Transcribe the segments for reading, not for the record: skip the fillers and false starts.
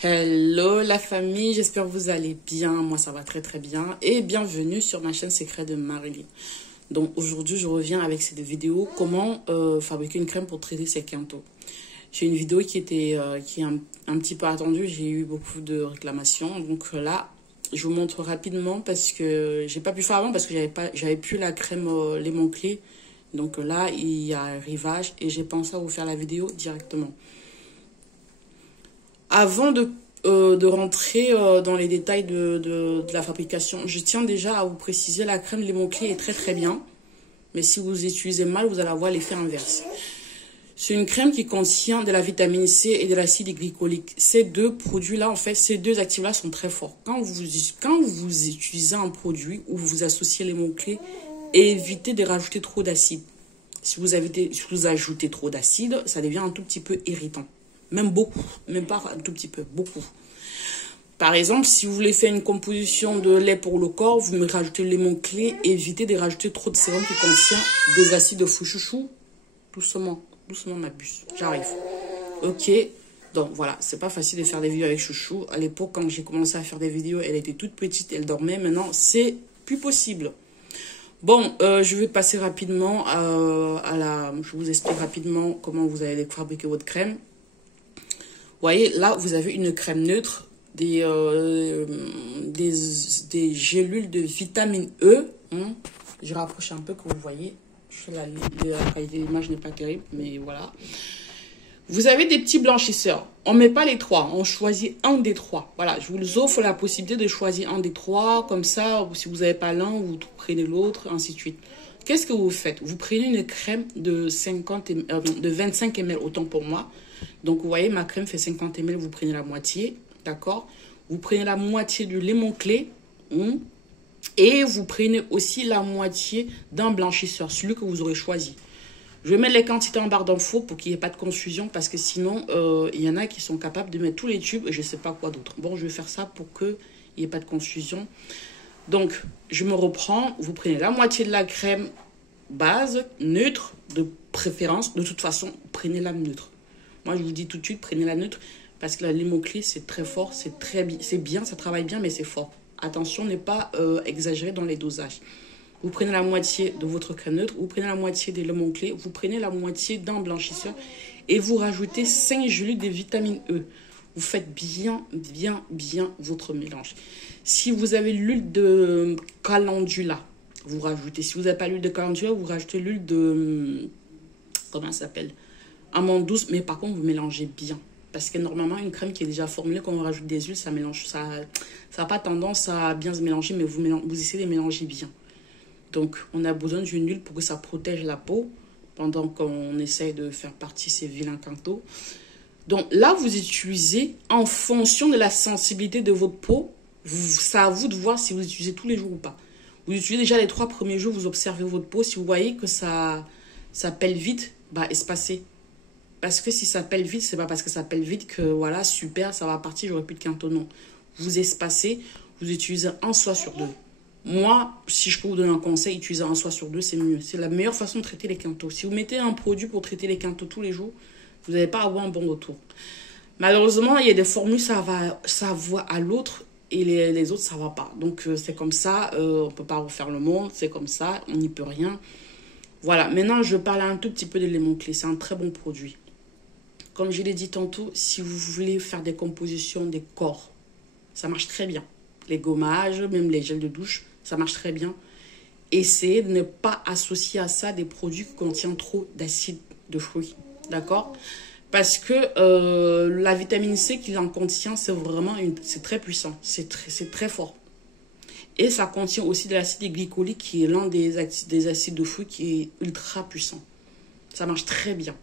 Hello la famille, j'espère que vous allez bien. Moi ça va très très bien et bienvenue sur ma chaîne secret de Marilyn. Donc aujourd'hui je reviens avec cette vidéo comment fabriquer une crème pour traiter ses quintaux. J'ai une vidéo qui est un petit peu attendue, j'ai eu beaucoup de réclamations. Donc là je vous montre rapidement parce que j'ai pas pu faire avant parce que j'avais plus la crème Lemon Clé. Donc là il y a un rivage et j'ai pensé à vous faire la vidéo directement. Avant de rentrer dans les détails de la fabrication, je tiens déjà à vous préciser, la crème Lemon Clé est très très bien. Mais si vous utilisez mal, vous allez avoir l'effet inverse. C'est une crème qui contient de la vitamine C et de l'acide glycolique. Ces deux produits-là, en fait, ces deux actifs-là sont très forts. Quand vous utilisez un produit ou vous associez Lemon Clé, évitez de rajouter trop d'acide. Si vous ajoutez trop d'acide, ça devient un tout petit peu irritant. Même beaucoup, même pas un tout petit peu, beaucoup. Par exemple, si vous voulez faire une composition de lait pour le corps, vous me rajoutez le Lemon Clé, évitez de rajouter trop de sérum qui contient des acides fouchouchou. Doucement, doucement ma puce, j'arrive. Ok, donc voilà, c'est pas facile de faire des vidéos avec chouchou. À l'époque, quand j'ai commencé à faire des vidéos, elle était toute petite, elle dormait. Maintenant, c'est plus possible. Bon, je vais passer rapidement je vous explique rapidement comment vous allez fabriquer votre crème. Vous voyez, là, vous avez une crème neutre, des gélules de vitamine E. Je rapproche un peu que vous voyez. La qualité de l'image n'est pas terrible, mais voilà. Vous avez des petits blanchisseurs. On ne met pas les trois, on choisit un des trois. Voilà, je vous offre la possibilité de choisir un des trois. Comme ça, si vous n'avez pas l'un, vous prenez l'autre, ainsi de suite. Qu'est-ce que vous faites? Vous prenez une crème de 25 ml, autant pour moi. Donc, vous voyez, ma crème fait 50 ml, vous prenez la moitié, d'accord? Vous prenez la moitié du Lemon Clé, et vous prenez aussi la moitié d'un blanchisseur, celui que vous aurez choisi. Je vais mettre les quantités en barre d'infos pour qu'il n'y ait pas de confusion, parce que sinon, il y en a qui sont capables de mettre tous les tubes et je ne sais pas quoi d'autre. Bon, je vais faire ça pour qu'il n'y ait pas de confusion. Donc, je me reprends. Vous prenez la moitié de la crème base, neutre, de préférence. De toute façon, prenez la neutre. Moi, je vous dis tout de suite, prenez la neutre parce que la Lemon Clé, c'est très fort, c'est bien, ça travaille bien, mais c'est fort. Attention, ne pas exagérer dans les dosages. Vous prenez la moitié de votre crème neutre, vous prenez la moitié des Lemon Clé, vous prenez la moitié d'un blanchisseur et vous rajoutez 5 gélules de vitamine E. Vous faites bien votre mélange. Si vous avez l'huile de calendula, vous rajoutez. Si vous n'avez pas l'huile de calendula, vous rajoutez l'huile de... Comment ça s'appelle? Amande douce, mais par contre, vous mélangez bien. Parce que normalement, une crème qui est déjà formulée, quand on rajoute des huiles, ça mélange, ça n'a pas tendance à bien se mélanger, mais vous essayez de mélanger bien. Donc, on a besoin d'une huile pour que ça protège la peau pendant qu'on essaye de faire partie ces vilains quintaux. Donc là, vous utilisez en fonction de la sensibilité de votre peau. C'est à vous de voir si vous utilisez tous les jours ou pas. Vous utilisez déjà les 3 premiers jours, vous observez votre peau. Si vous voyez que ça pèle vite, espacez. Parce que si ça pèle vite, c'est pas parce que ça pèle vite que voilà, super, ça va partir, j'aurai plus de quintaux. Non. Vous espacez, vous utilisez un soin sur 2. Moi, si je peux vous donner un conseil, utiliser un soin sur 2, c'est mieux. C'est la meilleure façon de traiter les quintaux. Si vous mettez un produit pour traiter les quintaux tous les jours, vous n'allez pas avoir un bon retour. Malheureusement, il y a des formules, ça va à l'autre et les autres, ça ne va pas. Donc, c'est comme ça, on ne peut pas refaire le monde, c'est comme ça, on n'y peut rien. Voilà, maintenant, je parle un tout petit peu de Lemon Clé. C'est un très bon produit. Comme je l'ai dit tantôt, si vous voulez faire des compositions des corps, ça marche très bien. Les gommages, même les gels de douche, ça marche très bien. Essayez de ne pas associer à ça des produits qui contiennent trop d'acide de fruits. D'accord? Parce que la vitamine C qu'il en contient, c'est très puissant. C'est très fort. Et ça contient aussi de l'acide glycolique qui est l'un des acides de fruits qui est ultra puissant. Ça marche très bien.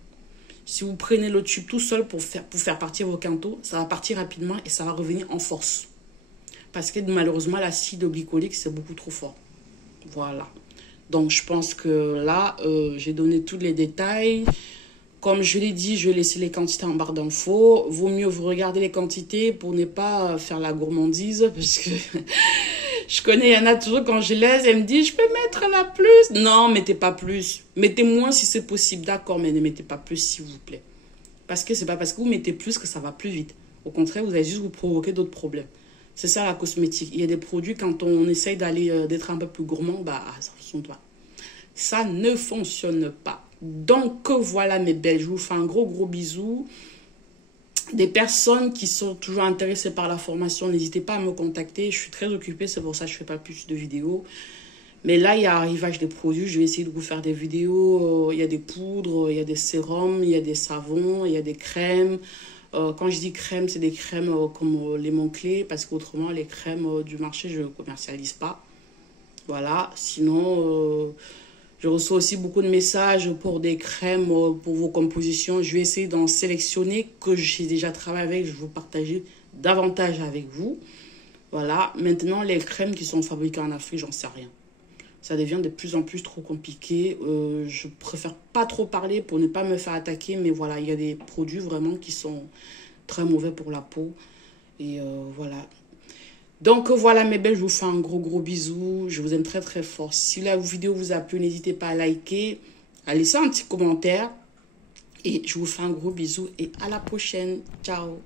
Si vous prenez le tube tout seul pour faire partir vos quintaux, ça va partir rapidement et ça va revenir en force. Parce que malheureusement, l'acide glycolique, c'est beaucoup trop fort. Voilà. Donc, je pense que là, j'ai donné tous les détails. Comme je l'ai dit, je vais laisser les quantités en barre d'infos. Vaut mieux vous regarder les quantités pour ne pas faire la gourmandise. Parce que je connais, il y en a toujours quand je laisse, elle me dit, je peux mettre la plus. Non, mettez pas plus. Mettez moins si c'est possible, d'accord, mais ne mettez pas plus, s'il vous plaît. Parce que c'est pas parce que vous mettez plus que ça va plus vite. Au contraire, vous allez juste vous provoquer d'autres problèmes. C'est ça la cosmétique. Il y a des produits, quand on essaye d'être un peu plus gourmand, bah, ça ne fonctionne pas. Ça ne fonctionne pas. Donc, voilà mes belles. Je vous fais un gros bisou. Des personnes qui sont toujours intéressées par la formation, n'hésitez pas à me contacter. Je suis très occupée, c'est pour ça que je ne fais pas plus de vidéos. Mais là, il y a arrivage des produits. Je vais essayer de vous faire des vidéos. Il y a des poudres, il y a des sérums, il y a des savons, il y a des crèmes. Quand je dis crème, c'est des crèmes comme les Moncler, parce qu'autrement, les crèmes du marché, je ne commercialise pas. Voilà, sinon, je reçois aussi beaucoup de messages pour des crèmes, pour vos compositions. Je vais essayer d'en sélectionner, que j'ai déjà travaillé avec, je vais vous partager davantage avec vous. Voilà, maintenant, les crèmes qui sont fabriquées en Afrique, j'en sais rien. Ça devient de plus en plus trop compliqué. Je préfère pas trop parler pour ne pas me faire attaquer. Mais voilà, il y a des produits vraiment qui sont très mauvais pour la peau. Et voilà. Donc voilà mes belles, je vous fais un gros bisou. Je vous aime très fort. Si la vidéo vous a plu, n'hésitez pas à liker, à laisser un petit commentaire. Et je vous fais un gros bisou et à la prochaine. Ciao.